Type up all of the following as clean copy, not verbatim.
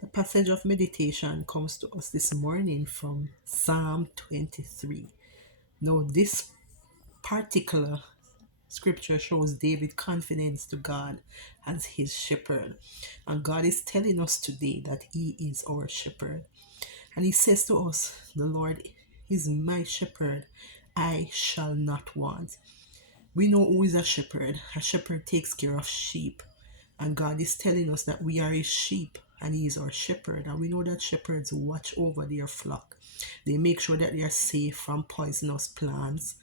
The passage of meditation comes to us this morning from Psalm 23. Now, this particular scripture shows David's confidence to God as his shepherd. And God is telling us today that he is our shepherd. And he says to us, the Lord is my shepherd, I shall not want. We know who is a shepherd. A shepherd takes care of sheep. And God is telling us that we are his sheep and he is our shepherd. And we know that shepherds watch over their flock. They make sure that they are safe from poisonous plants,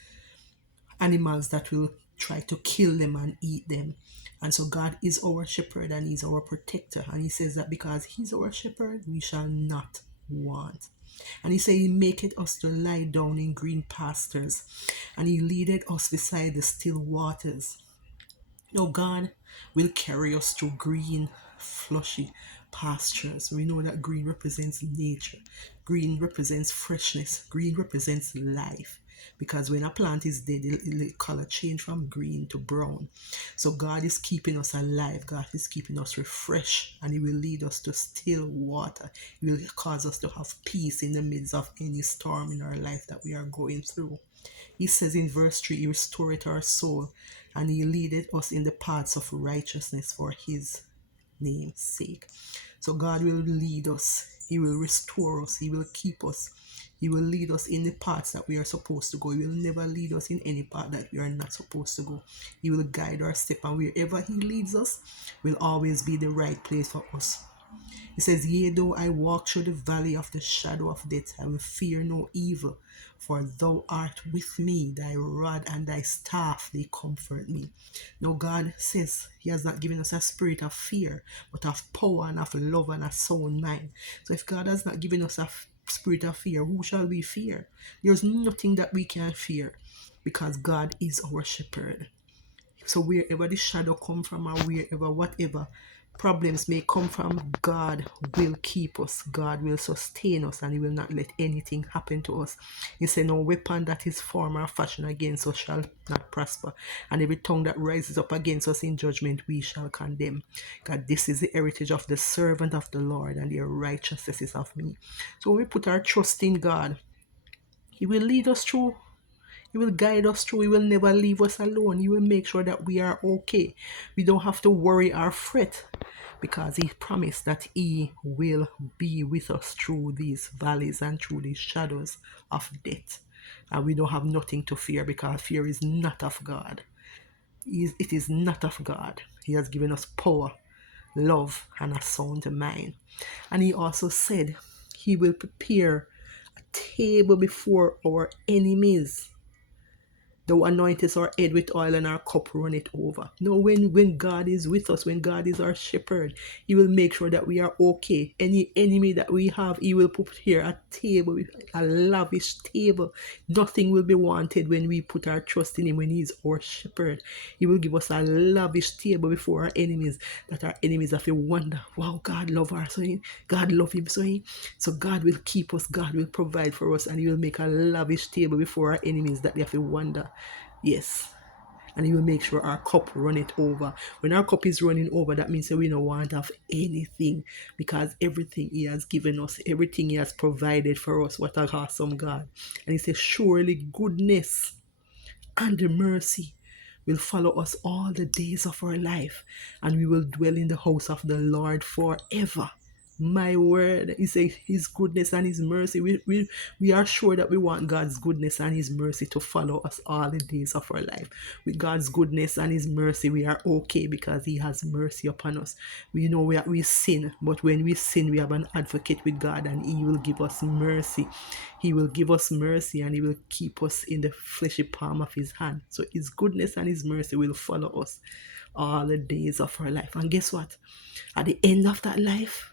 animals that will try to kill them and eat them. And so God is our shepherd and he's our protector. And he says that because he's our shepherd, we shall not want. And he said he maketh us to lie down in green pastures, and he leadeth us beside the still waters. Now God will carry us through green, flushy pastures. We know that green represents nature. Green represents freshness. Green represents life. Because when a plant is dead, the color change from green to brown. So God is keeping us alive. God is keeping us refreshed. And he will lead us to still water. He will cause us to have peace in the midst of any storm in our life that we are going through. He says in verse 3, he restoreth our soul, and he leadeth us in the paths of righteousness for his name's sake. So God will lead us. He will restore us. He will keep us. He will lead us in the paths that we are supposed to go. He will never lead us in any path that we are not supposed to go. He will guide our step, and wherever he leads us will always be the right place for us. He says, yea, though I walk through the valley of the shadow of death, I will fear no evil, for thou art with me, thy rod and thy staff, they comfort me. Now God says he has not given us a spirit of fear, but of power and of love and a sound mind. So if God has not given us a spirit of fear, who shall we fear? There's nothing that we can fear, because God is our shepherd. So wherever the shadow come from, or wherever whatever problems may come from, God will keep us. God will sustain us, and he will not let anything happen to us. He said, no weapon that is formed or fashioned against us shall not prosper, and every tongue that rises up against us in judgment we shall condemn. God, this is the heritage of the servant of the Lord, and their righteousness is of me. So when we put our trust in God, he will lead us through. He will guide us through. He will never leave us alone. He will make sure that we are okay. We don't have to worry or fret, because he promised that he will be with us through these valleys and through these shadows of death. And we don't have nothing to fear, because fear is not of God. It is not of God. He has given us power, love, and a sound mind. And he also said he will prepare a table before our enemies. Thou anointest our head with oil, and our cup runneth over. No, when God is with us, when God is our shepherd, he will make sure that we are okay. Any enemy that we have, he will put here a table, a lavish table. Nothing will be wanted when we put our trust in him, when he is our shepherd. He will give us a lavish table before our enemies, that our enemies have to wonder, wow, God love us, so God love him, so God will keep us, God will provide for us, and he will make a lavish table before our enemies, that they have to wonder. Yes. And he will make sure our cup run it over. When our cup is running over, that means that we don't want to have anything, because everything he has given us, everything he has provided for us. What an awesome God. And he says, surely goodness and the mercy will follow us all the days of our life, and we will dwell in the house of the Lord forever. My word, he says his goodness and his mercy. We are sure that we want God's goodness and his mercy to follow us all the days of our life. With God's goodness and his mercy, we are okay, because he has mercy upon us. We know we sin, but when we sin, we have an advocate with God, and he will give us mercy. He will give us mercy, and he will keep us in the fleshy palm of his hand. So his goodness and his mercy will follow us all the days of our life. And guess what? At the end of that life,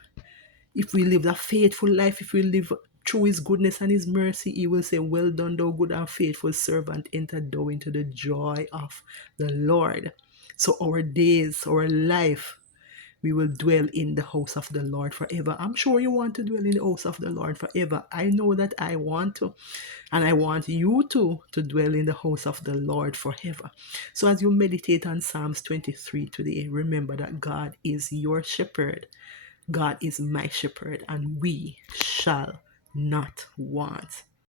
if we live a faithful life, if we live through his goodness and his mercy, he will say, well done, thou good and faithful servant, enter thou into the joy of the Lord. So our days, our life, we will dwell in the house of the Lord forever. I'm sure you want to dwell in the house of the Lord forever. I know that I want to. And I want you to dwell in the house of the Lord forever. So as you meditate on Psalms 23 today, remember that God is your shepherd. God is my shepherd, and we shall not want.